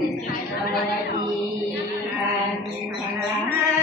thành thành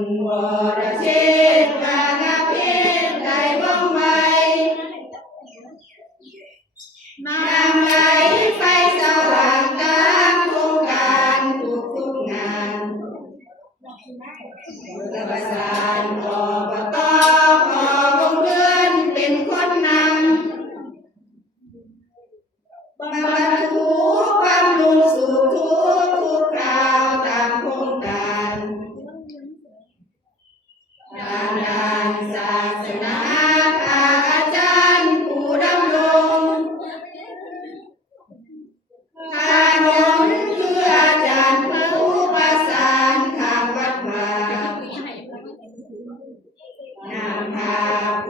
นวรเชษกางาเพศไก่บ้งไวนำไหลไฟสว่งตามโครงการทุกทุงาน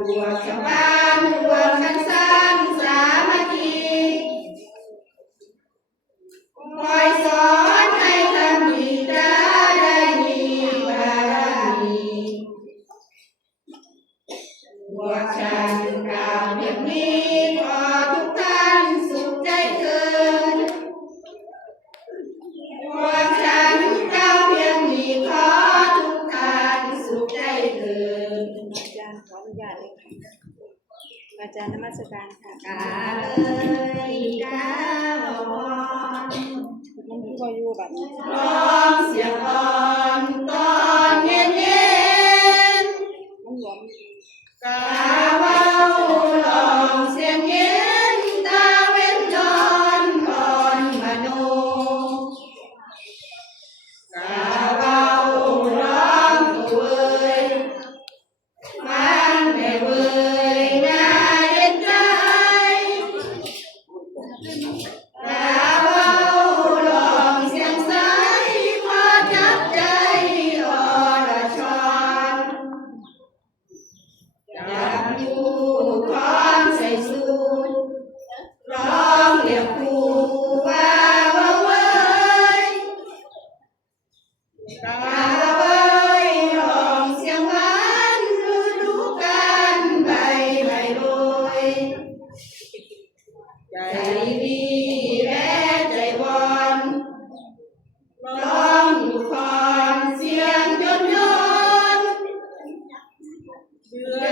Buat sebab, buat kan พวกฉันกล่าวเพียงนี้ขอทุกท่านสุขใจเถิดพวกฉันกล่าวเพียงนี้ขอทุกท่านสุขใจอขออนตอาจารย์นมัสั่ะกาเลยกาบอนมันก็อยู่แบบนี้ร้องเสียงอ่อนตอนเย็น God. ดับยูคอนใส่สูร้องเรียกครูววว้ยว่าเว้ยร้องเสียงหวานฤดูกาลใบใบโรยใจดีและใจบอนร้องอยู่คอนเสียงยนยนเดือ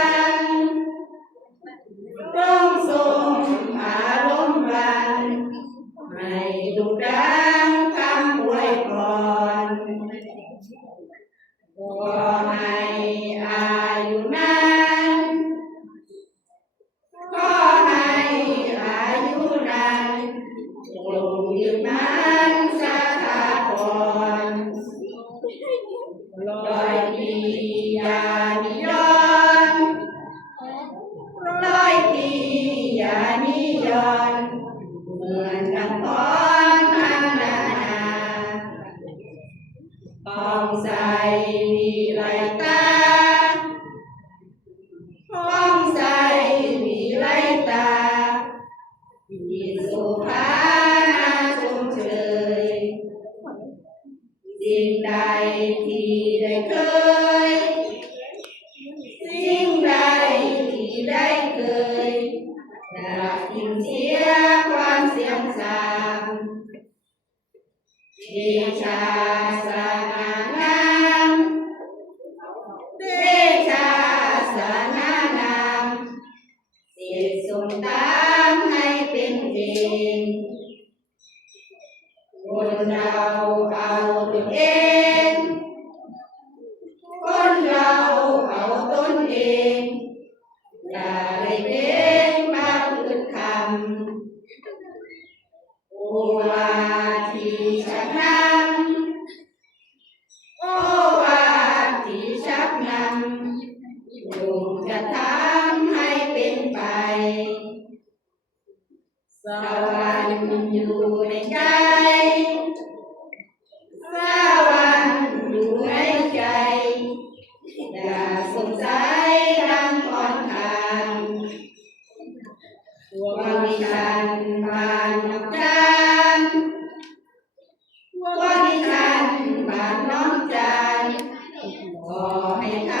ขอให้อายุนานขอให้อายุนานจงยืนมันสถาพรลอยปียานิยอนร้อยปียานิยอน มีไรตาห้องใสมีไรตามีสุภานาชมเชยสิ่งใดที่ได้เคย ตามให้เป็นจริงคนเราเอาตัวเองคนเราเอาตนเอง วรรค์อยู่ในใจ สวรรค์อยู่ในใจอย่าสงสัยดังก่อนทางว่าดิฉันบานน้องจันว่าดิฉันบานน้องจันขอให้ท่าน